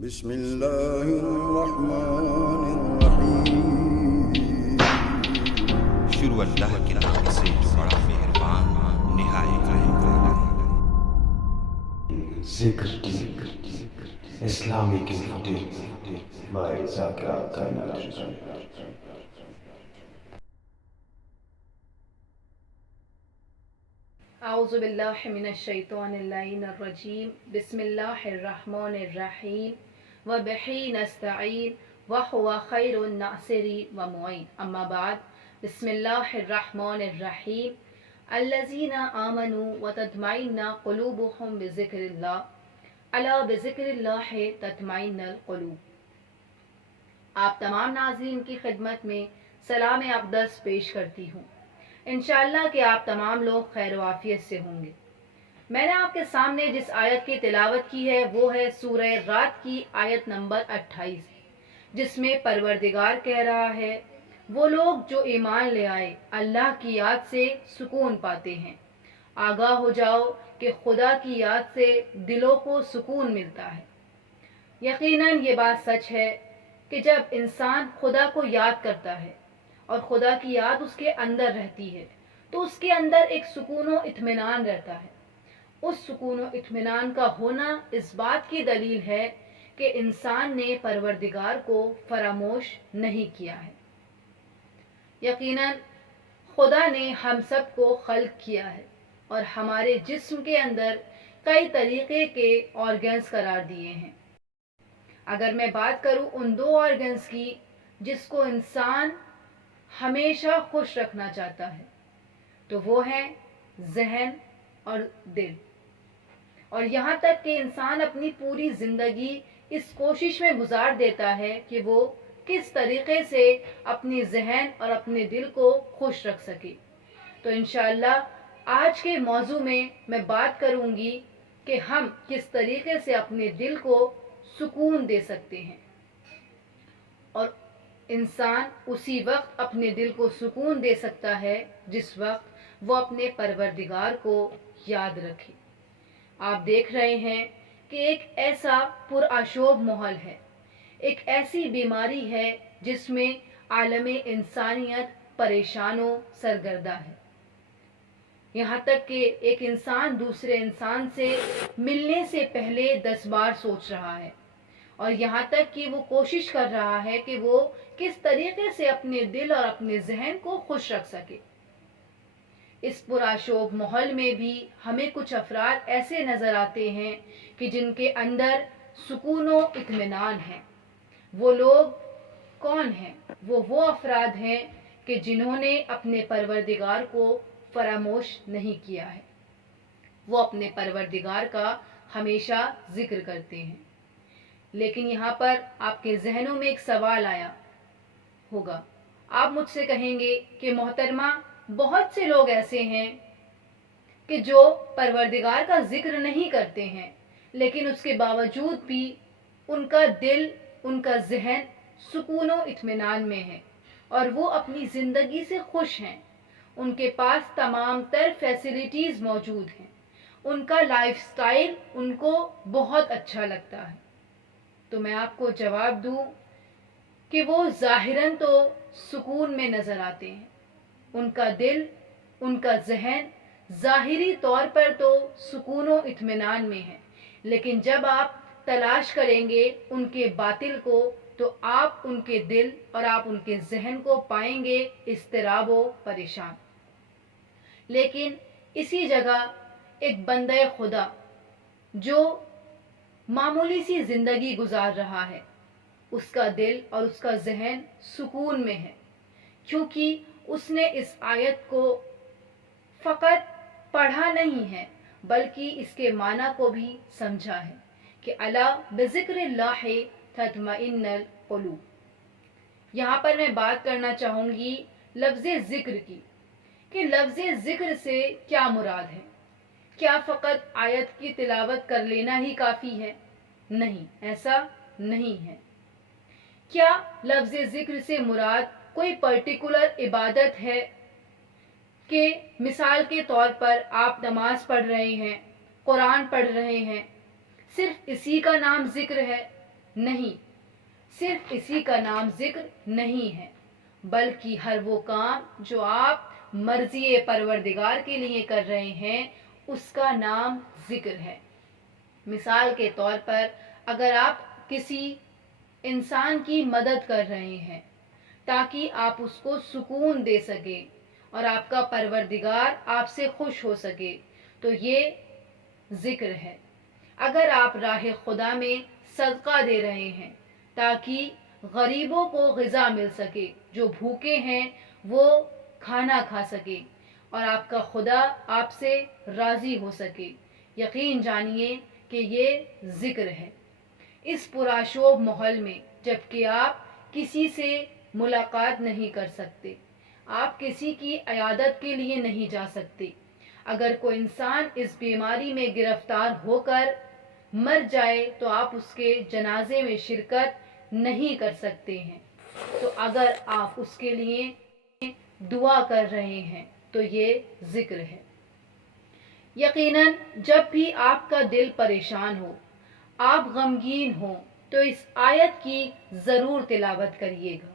بسم اللہ الرحمن الرحیم۔ شروع اللہ کے نام سے جو بڑا مہربان نہایت رحم والا ہے۔ ذکر اسلامک انفوٹیک بائی ذاکرہ کائنات۔ اعوذ باللہ من الشیطان اللعین الرجیم، بسم اللہ الرحمن الرحیم، وبہ نستعین وہو خیر الناصرین ومعین، اما بعد، بسم اللہ الرحمن الرحیم، الذین آمنوا وتطمئن قلوبهم بذکر اللہ، الا بذکر اللہ تطمئن القلوب۔ آپ تمام ناظرین کی خدمت میں سلام اقدس پیش کرتی ہوں، انشاءاللہ کہ آپ تمام لوگ خیر و عافیت سے ہوں گے۔ میں نے آپ کے سامنے جس آیت کی تلاوت کی ہے وہ ہے سورہ رات کی آیت نمبر 28، جس میں پروردگار کہہ رہا ہے وہ لوگ جو ایمان لے آئے اللہ کی یاد سے سکون پاتے ہیں۔ آگاہ ہو جاؤ کہ خدا کی یاد سے دلوں کو سکون ملتا ہے۔ یقیناً یہ بات سچ ہے کہ جب انسان خدا کو یاد کرتا ہے اور خدا کی یاد اس کے اندر رہتی ہے تو اس کے اندر ایک سکون و اطمینان رہتا ہے۔ اس سکون و اطمینان کا ہونا اس بات کی دلیل ہے کہ انسان نے پروردگار کو فراموش نہیں کیا ہے۔ یقیناً خدا نے ہم سب کو خلق کیا ہے اور ہمارے جسم کے اندر کئی طریقے کے آرگنز قرار دیے ہیں۔ اگر میں بات کروں ان دو آرگنز کی جس کو انسان ہمیشہ خوش رکھنا چاہتا ہے تو وہ ہیں ذہن اور دل، اور یہاں تک کہ انسان اپنی پوری زندگی اس کوشش میں گزار دیتا ہے کہ وہ کس طریقے سے اپنی ذہن اور اپنے دل کو خوش رکھ سکے۔ تو انشاءاللہ آج کے موضوع میں بات کروں گی کہ ہم کس طریقے سے اپنے دل کو سکون دے سکتے ہیں، اور انسان اسی وقت اپنے دل کو سکون دے سکتا ہے جس وقت وہ اپنے پروردگار کو یاد رکھے۔ آپ دیکھ رہے ہیں کہ ایک ایسا پرآشوب ماحول ہے، ایک ایسی بیماری ہے جس میں عالم انسانیت پریشان و سرگردہ ہے، یہاں تک کہ ایک انسان دوسرے انسان سے ملنے سے پہلے 10 بار سوچ رہا ہے، اور یہاں تک کہ وہ کوشش کر رہا ہے کہ وہ کس طریقے سے اپنے دل اور اپنے ذہن کو خوش رکھ سکے۔ اس پرآشوب ماحول میں بھی ہمیں کچھ افراد ایسے نظر آتے ہیں کہ جن کے اندر سکون و اطمینان ہے۔ وہ لوگ کون ہیں؟ وہ افراد ہیں کہ جنہوں نے اپنے پروردگار کو فراموش نہیں کیا ہے، وہ اپنے پروردگار کا ہمیشہ ذکر کرتے ہیں۔ لیکن یہاں پر آپ کے ذہنوں میں ایک سوال آیا ہوگا، آپ مجھ سے کہیں گے کہ محترمہ بہت سے لوگ ایسے ہیں کہ جو پروردگار کا ذکر نہیں کرتے ہیں لیکن اس کے باوجود بھی ان کا دل، ان کا ذہن سکون و اطمینان میں ہے اور وہ اپنی زندگی سے خوش ہیں، ان کے پاس تمام تر فیسلٹیز موجود ہیں، ان کا لائف سٹائل ان کو بہت اچھا لگتا ہے۔ تو میں آپ کو جواب دوں کہ وہ ظاہراً تو سکون میں نظر آتے ہیں، ان کا دل، ان کا ذہن ظاہری طور پر تو سکون و اطمینان میں ہے، لیکن جب آپ تلاش کریں گے ان کے باطل کو تو آپ ان کے دل اور آپ ان کے ذہن کو پائیں گے اضطراب و پریشان۔ لیکن اسی جگہ ایک بندہ خدا جو معمولی سی زندگی گزار رہا ہے، اس کا دل اور اس کا ذہن سکون میں ہے، کیونکہ اس نے اس آیت کو فقط پڑھا نہیں ہے بلکہ اس کے معنی کو بھی سمجھا ہے کہ الا بذکر اللہ تطمئن القلوب۔ یہاں پر میں بات کرنا چاہوں گی لفظ ذکر کی، کہ لفظ ذکر سے کیا مراد ہے؟ کیا فقط آیت کی تلاوت کر لینا ہی کافی ہے؟ نہیں، ایسا نہیں ہے۔ کیا لفظ ذکر سے مراد کوئی پرٹیکولر عبادت ہے کہ مثال کے طور پر آپ نماز پڑھ رہے ہیں، قرآن پڑھ رہے ہیں، صرف اسی کا نام ذکر ہے؟ نہیں، صرف اسی کا نام ذکر نہیں ہے، بلکہ ہر وہ کام جو آپ مرضی پروردگار کے لیے کر رہے ہیں اس کا نام ذکر ہے۔ مثال کے طور پر اگر آپ کسی انسان کی مدد کر رہے ہیں تاکہ آپ اس کو سکون دے سکیں اور آپ کا پروردگار آپ سے خوش ہو سکے تو یہ ذکر ہے۔ اگر آپ راہ خدا میں صدقہ دے رہے ہیں تاکہ غریبوں کو غذا مل سکے، جو بھوکے ہیں وہ کھانا کھا سکے اور آپ کا خدا آپ سے راضی ہو سکے، یقین جانیے کہ یہ ذکر ہے۔ اس پرآشوب ماحول میں جب کہ آپ کسی سے ملاقات نہیں کر سکتے، آپ کسی کی عیادت کے لیے نہیں جا سکتے، اگر کوئی انسان اس بیماری میں گرفتار ہو کر مر جائے تو آپ اس کے جنازے میں شرکت نہیں کر سکتے ہیں، تو اگر آپ اس کے لیے دعا کر رہے ہیں تو یہ ذکر ہے۔ یقیناً جب بھی آپ کا دل پریشان ہو، آپ غمگین ہوں تو اس آیت کی ضرور تلاوت کریے گا،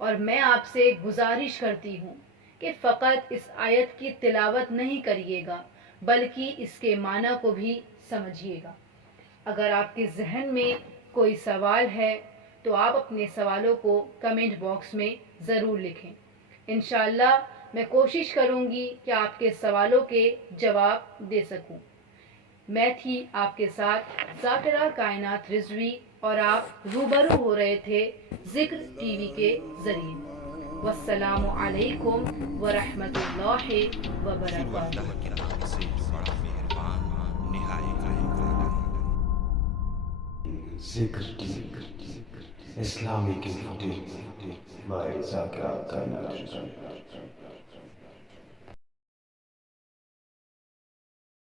اور میں آپ سے گزارش کرتی ہوں کہ فقط اس آیت کی تلاوت نہیں کریے گا بلکہ اس کے معنی کو بھی سمجھیے گا۔ اگر آپ کے ذہن میں کوئی سوال ہے تو آپ اپنے سوالوں کو کمنٹ باکس میں ضرور لکھیں، انشاءاللہ میں کوشش کروں گی کہ آپ کے سوالوں کے جواب دے سکوں۔ میں تھی آپ کے ساتھ ذاکرہ کائنات رضوی اور آپ روبرو ہو رہے تھے ذکر ٹی وی کے ذریعے۔ والسلام علیکم ورحمۃ اللہ شروع وبرکاتہ۔ اللہ کے نام سے بڑا مہربان نہایت رحم۔ ذکر ٹی اسلامک انفوٹیمنٹ بائی ذاکرہ کائنات رضوی۔